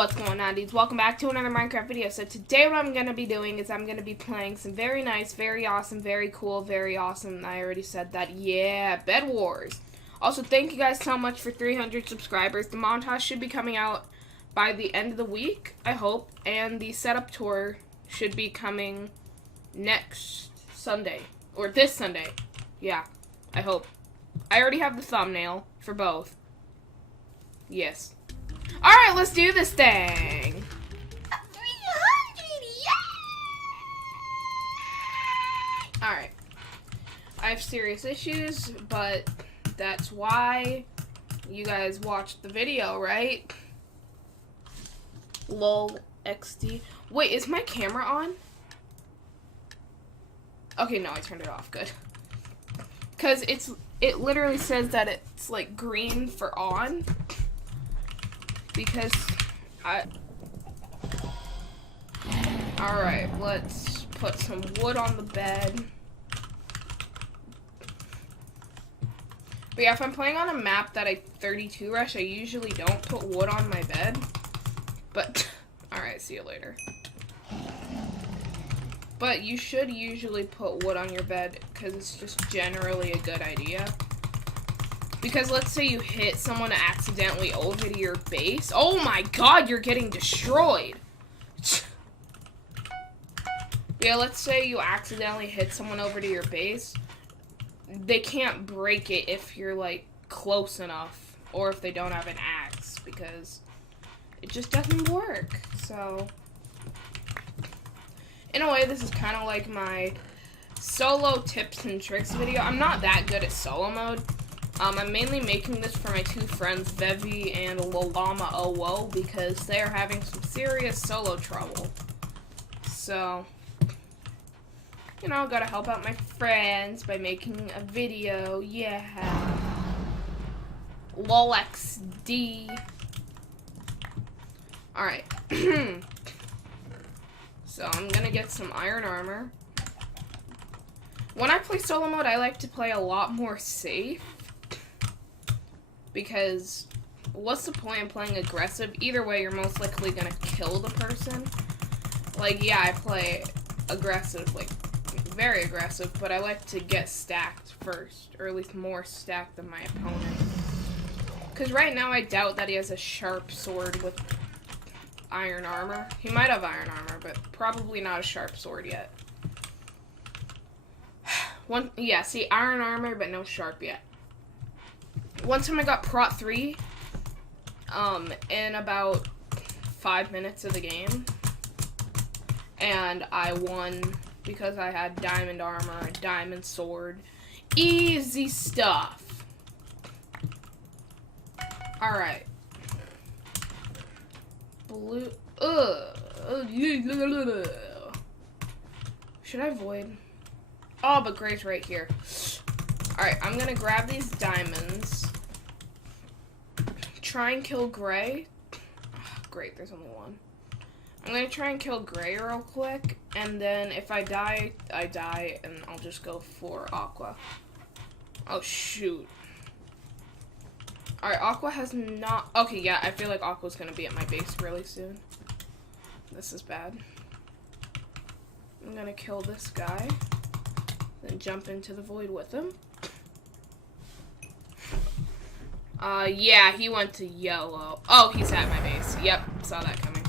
What's going on, dudes? Welcome back to another Minecraft video. So today what I'm going to be doing is I'm going to be playing some very nice, very awesome, very cool, very awesome, I already said that, yeah, Bedwars. Also, thank you guys so much for 300 subscribers. The montage should be coming out by the end of the week, I hope, and the setup tour should be coming next Sunday, or this Sunday, yeah, I hope. I already have the thumbnail for both. Yes. Alright, let's do this thing. 300, yeah! Alright. I have serious issues, but that's why you guys watched the video, right? Lol XD. Wait, is my camera on? Okay, no, I turned it off. Good. Because it literally says that it's like green for on. Because Alright, let's put some wood on the bed. But yeah, if I'm playing on a map that I 32 rush, I usually don't put wood on my bed. But, alright, see you later. But you should usually put wood on your bed, because it's just generally a good idea. Because let's say you hit someone accidentally over to your base. Oh my god, you're getting destroyed. Yeah, let's say you accidentally hit someone over to your base. They can't break it if you're, like, close enough. Or if they don't have an axe. Because it just doesn't work. So, in a way, this is kind of like my solo tips and tricks video. I'm not that good at solo mode. I'm mainly making this for my two friends, Vevi and Lolama00, because they are having some serious solo trouble. So, you know, gotta help out my friends by making a video, yeah. LolXD. Alright. So, I'm gonna get some iron armor. When I play solo mode, I like to play a lot more safe. Because, what's the point of playing aggressive? Either way, you're most likely gonna kill the person. Like, yeah, I play aggressive, like, very aggressive, but I like to get stacked first. Or at least more stacked than my opponent. Because right now, I doubt that he has a sharp sword with iron armor. He might have iron armor, but probably not a sharp sword yet. Yeah, see, iron armor, but no sharp yet. One time I got Prot 3, in about 5 minutes of the game, and I won because I had diamond armor, a diamond sword, easy stuff. Alright. Blue, should I void? Oh, but Gray's right here. Alright, I'm gonna grab these diamonds. Try and kill Gray. Oh, great, there's only one. I'm gonna try and kill Gray real quick, and then if I die, I die, and I'll just go for Aqua. Oh, shoot. Alright, Aqua has not... Okay, yeah, I feel like Aqua's gonna be at my base really soon. This is bad. I'm gonna kill this guy, then jump into the void with him. Yeah, he went to yellow. Oh, he's at my base. Yep, saw that coming.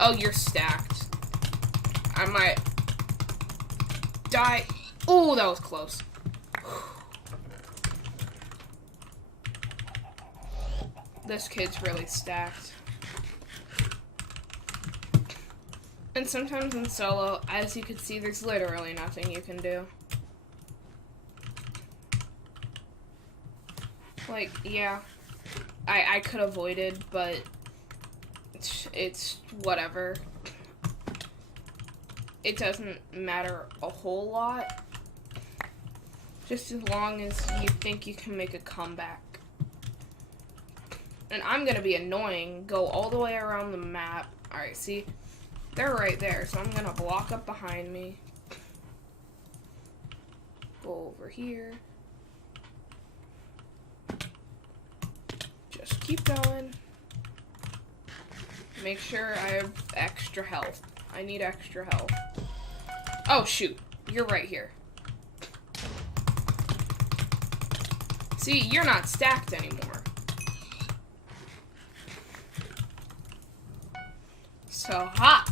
Oh, you're stacked. I might die. Oh, that was close. This kid's really stacked. And sometimes in solo, as you can see, there's literally nothing you can do. Like, yeah, I could have avoided, but it's whatever. It doesn't matter a whole lot. Just as long as you think you can make a comeback. And I'm gonna be annoying, go all the way around the map. Alright, see? They're right there, so I'm gonna block up behind me. Go over here. Just keep going. make sure I have extra health. I need extra health. Oh, shoot. You're right here. See, you're not stacked anymore. So hot.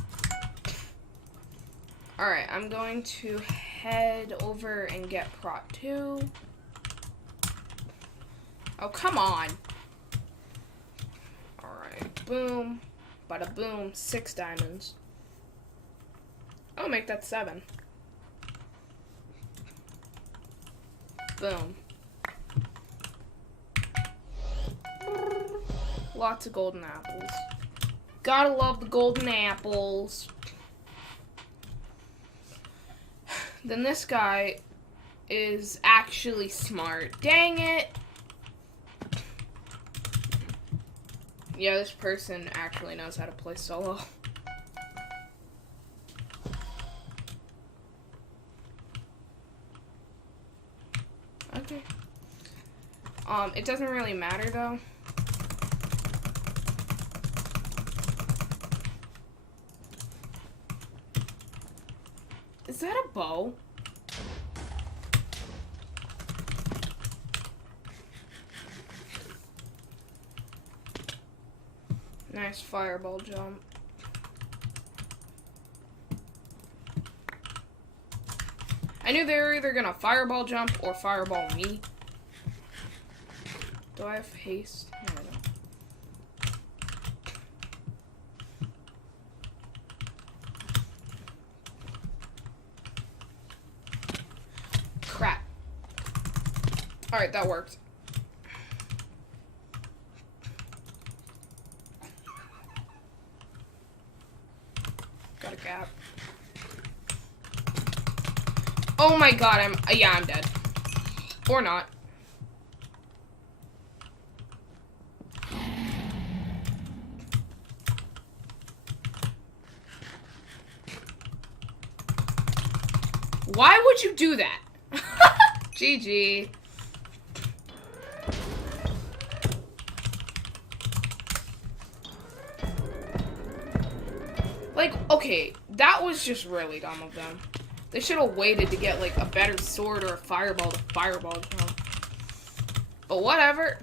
Alright, I'm going to head over and get Prot 2. Oh, come on. Alright, boom. Bada boom. 6 diamonds. I'll make that 7. Boom. Lots of golden apples. Gotta love the golden apples. Then this guy is actually smart. Dang it! Yeah, this person actually knows how to play solo. Okay. It doesn't really matter though. Is that a bow? Nice fireball jump. I knew they were either gonna fireball jump or fireball me. Do I have haste? No, I don't. Crap. Alright, that worked. Got a gap. Oh my god, I'm dead. Or not. Why would you do that? GG. Like, okay, that was just really dumb of them. They should have waited to get, like, a better sword or a fireball to fireball jump. But whatever.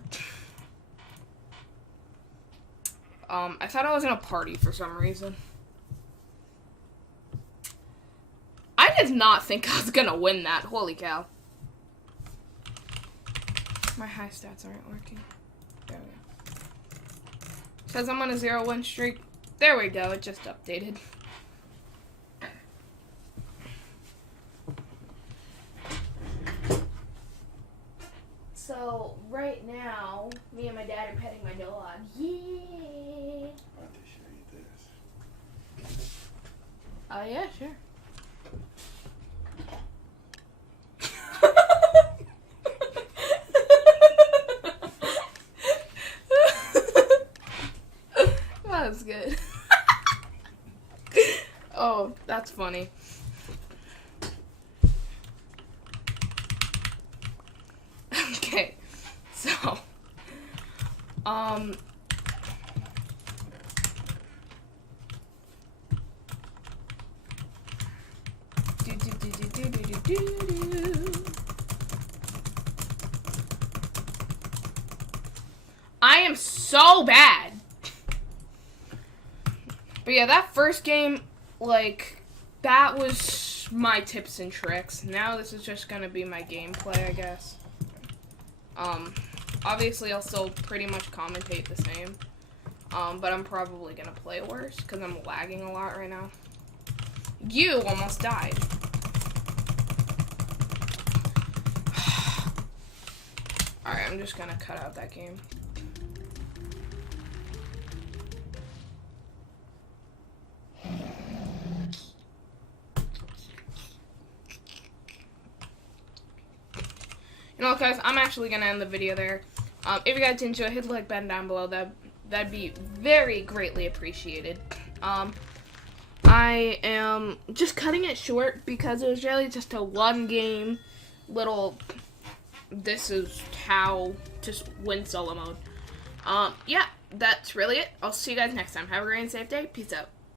I thought I was in a party for some reason. I did not think I was gonna win that. Holy cow. My high stats aren't working. There we go. Says I'm on a 0-win streak. There we go. It just updated. So, right now, me and my dad are petting my dog. Yeah! I have to show you this. Oh, yeah, sure. That was good. Oh, that's funny. Okay, so, I am so bad. But yeah, that first game, like, that was my tips and tricks. Now this is just gonna be my gameplay, I guess. Obviously I'll still pretty much commentate the same. But I'm probably gonna play worse, because I'm lagging a lot right now. You almost died. Alright, I'm just gonna cut out that game. You know, guys, I'm actually gonna end the video there. If you guys did enjoy, hit the like button down below. That'd be very greatly appreciated. I am just cutting it short because it was really just a one game little. This is how to win solo mode. Yeah. that's really it. I'll see you guys next time. Have a great and safe day. Peace out.